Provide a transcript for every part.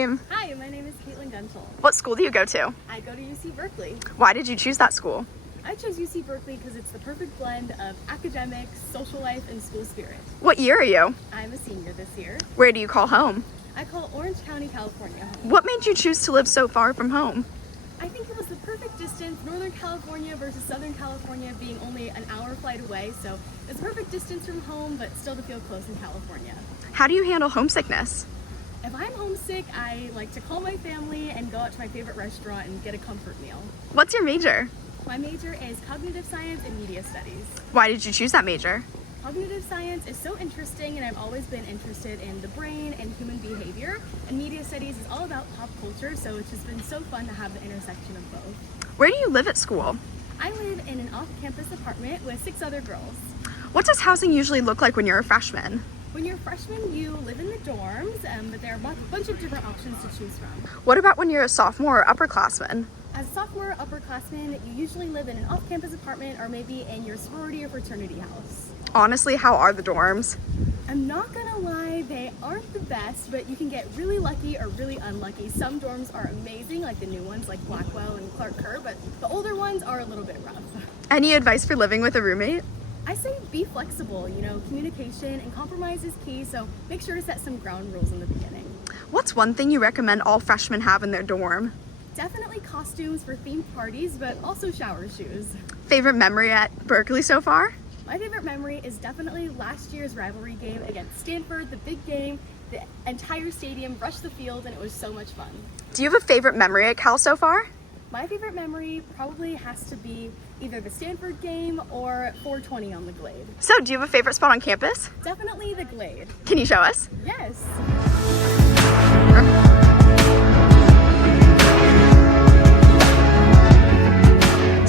name? Hi, my name is Caitlyn Guntle. What school do you go to? I go to UC Berkeley. Why did you choose that school? I chose UC Berkeley because it's the perfect blend of academics, social life, and school spirit. What year are you? I'm a senior this year. Where do you call home? I call Orange County, California home. What made you choose to live so far from home? I think it was the perfect distance, Northern California versus Southern California being only an hour flight away, so it's a perfect distance from home, but still to feel close in California. How do you handle homesickness? If I'm homesick, I like to call my family and go out to my favorite restaurant and get a comfort meal. What's your major? My major is cognitive science and media studies. Why did you choose that major? Cognitive science is so interesting, and I've always been interested in the brain and human behavior, and media studies is all about pop culture, so it's just been so fun to have the intersection of both. Where do you live at school? I live in an off-campus apartment with 6 other girls. What does housing usually look like when you're a freshman? When you're a freshman, you live in the dorms, but there are a bunch of different options to choose from. What about when you're a sophomore or upperclassman? As a sophomore or upperclassman, you usually live in an off-campus apartment or maybe in your sorority or fraternity house. Honestly, how are the dorms? I'm not gonna lie, they aren't the best, but you can get really lucky or really unlucky. Some dorms are amazing, like the new ones like Blackwell and Clark Kerr, but the older ones are a little bit rough. Any advice for living with a roommate? I say be flexible, communication and compromise is key, so make sure to set some ground rules in the beginning. What's one thing you recommend all freshmen have in their dorm? Definitely costumes for themed parties, but also shower shoes. Favorite memory at Berkeley so far? My favorite memory is definitely last year's rivalry game against Stanford, the big game. The entire stadium rushed the field and it was so much fun. Do you have a favorite memory at Cal so far? My favorite memory probably has to be either the Stanford game or 420 on the Glade. So, do you have a favorite spot on campus? Definitely the Glade. Can you show us? Yes.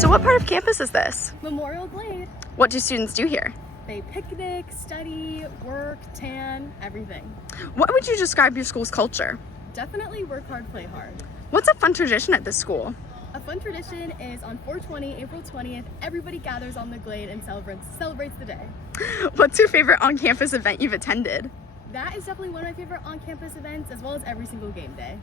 So what part of campus is this? Memorial Glade. What do students do here? They picnic, study, work, tan, everything. What would you describe your school's culture? Definitely work hard, play hard. What's a fun tradition at this school? A fun tradition is on 420, April 20th, everybody gathers on the Glade and celebrates the day. What's your favorite on-campus event you've attended? That is definitely one of my favorite on-campus events, as well as every single game day.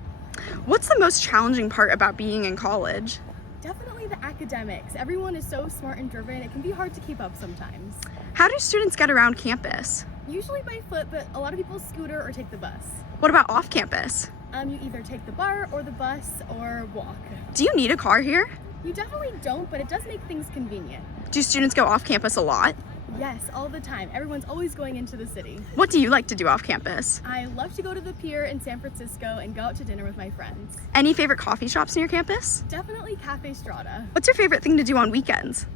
What's the most challenging part about being in college? Definitely the academics. Everyone is so smart and driven, it can be hard to keep up sometimes. How do students get around campus? Usually by foot, but a lot of people scooter or take the bus. What about off-campus? You either take the BART or the bus or walk. Do you need a car here? You definitely don't, but it does make things convenient. Do students go off-campus a lot? Yes, all the time. Everyone's always going into the city. What do you like to do off-campus? I love to go to the pier in San Francisco and go out to dinner with my friends. Any favorite coffee shops near campus? Definitely Cafe Strada. What's your favorite thing to do on weekends?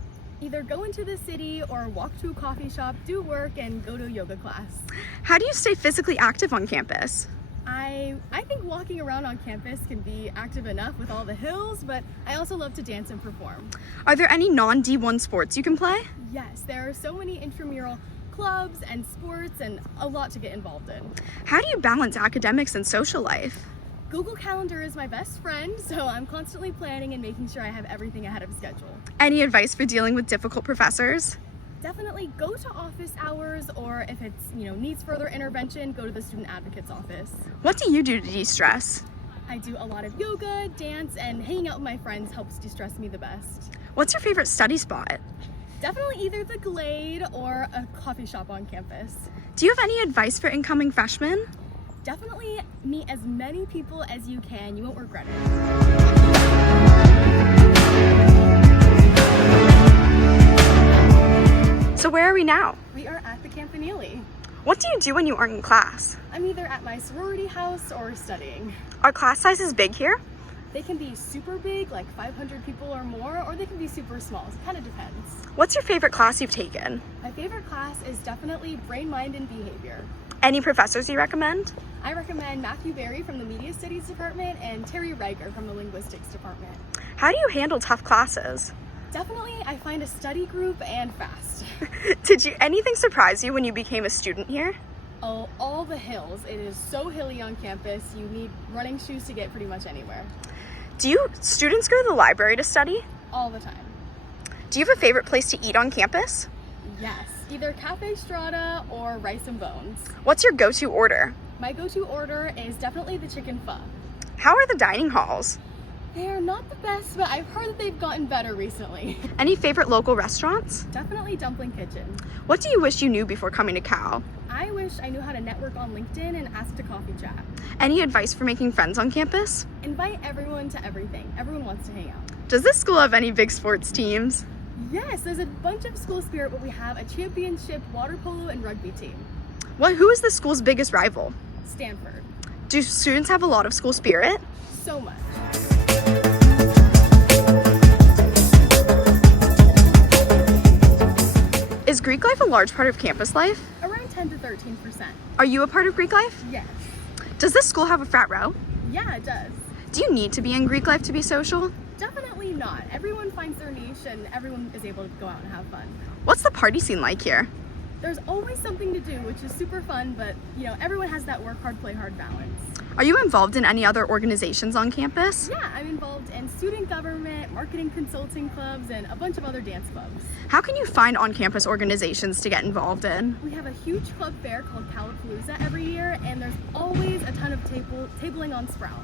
Either go into the city or walk to a coffee shop, do work, and go to a yoga class. How do you stay physically active on campus? I think walking around on campus can be active enough with all the hills, but I also love to dance and perform. Are there any non-D1 sports you can play? Yes, there are so many intramural clubs and sports and a lot to get involved in. How do you balance academics and social life? Google Calendar is my best friend, so I'm constantly planning and making sure I have everything ahead of schedule. Any advice for dealing with difficult professors? Definitely go to office hours, or if it's needs further intervention, go to the student advocate's office. What do you do to de-stress? I do a lot of yoga, dance, and hanging out with my friends helps de-stress me the best. What's your favorite study spot? Definitely either the Glade or a coffee shop on campus. Do you have any advice for incoming freshmen? Definitely meet as many people as you can. You won't regret it. So where are we now? We are at the Campanile. What do you do when you aren't in class? I'm either at my sorority house or studying. Are class sizes big here? They can be super big, like 500 people or more, or they can be super small. It kind of depends. What's your favorite class you've taken? My favorite class is definitely Brain, Mind, and Behavior. Any professors you recommend? I recommend Matthew Berry from the Media Studies Department and Terry Reiger from the Linguistics Department. How do you handle tough classes? Definitely, I find a study group and fast. Did anything surprise you when you became a student here? Oh, all the hills. It is so hilly on campus. You need running shoes to get pretty much anywhere. Do students go to the library to study? All the time. Do you have a favorite place to eat on campus? Yes, either Cafe Strada or Rice and Bones. What's your go-to order? My go-to order is definitely the chicken pho. How are the dining halls? They're not the best, but I've heard that they've gotten better recently. Any favorite local restaurants? Definitely Dumpling Kitchen. What do you wish you knew before coming to Cal? I wish I knew how to network on LinkedIn and ask to coffee chat. Any advice for making friends on campus? Invite everyone to everything. Everyone wants to hang out. Does this school have any big sports teams? Yes, there's a bunch of school spirit, but we have a championship water polo and rugby team. Who is the school's biggest rival? Stanford. Do students have a lot of school spirit? So much. Is Greek life a large part of campus life? Around 10 to 13%. Are you a part of Greek life? Yes. Does this school have a frat row? Yeah, it does. Do you need to be in Greek life to be social? Definitely not. Everyone finds their niche and everyone is able to go out and have fun. What's the party scene like here? There's always something to do, which is super fun, but everyone has that work hard, play hard balance. Are you involved in any other organizations on campus? Yeah, I'm involved in student government, marketing consulting clubs, and a bunch of other dance clubs. How can you find on-campus organizations to get involved in? We have a huge club fair called Calapalooza every year, and there's always a ton of tabling on Sprout.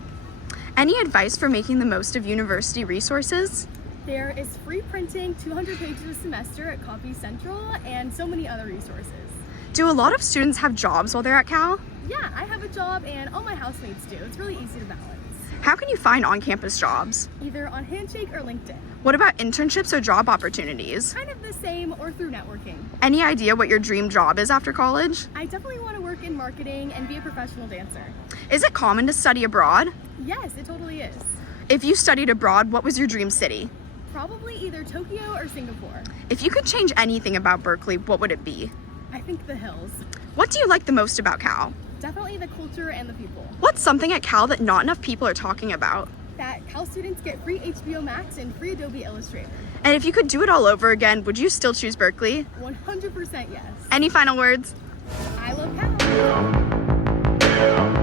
Any advice for making the most of university resources? There is free printing, 200 pages a semester at Copy Central, and so many other resources. Do a lot of students have jobs while they're at Cal? Yeah, I have a job and all my housemates do. It's really easy to balance. How can you find on-campus jobs? Either on Handshake or LinkedIn. What about internships or job opportunities? Kind of the same or through networking. Any idea what your dream job is after college? I definitely want to work in marketing and be a professional dancer. Is it common to study abroad? Yes, it totally is. If you studied abroad, what was your dream city? Probably either Tokyo or Singapore. If you could change anything about Berkeley, what would it be? I think the hills. What do you like the most about Cal? Definitely the culture and the people. What's something at Cal that not enough people are talking about? That Cal students get free HBO Max and free Adobe Illustrator. And if you could do it all over again, would you still choose Berkeley? 100% yes. Any final words? I love Cal.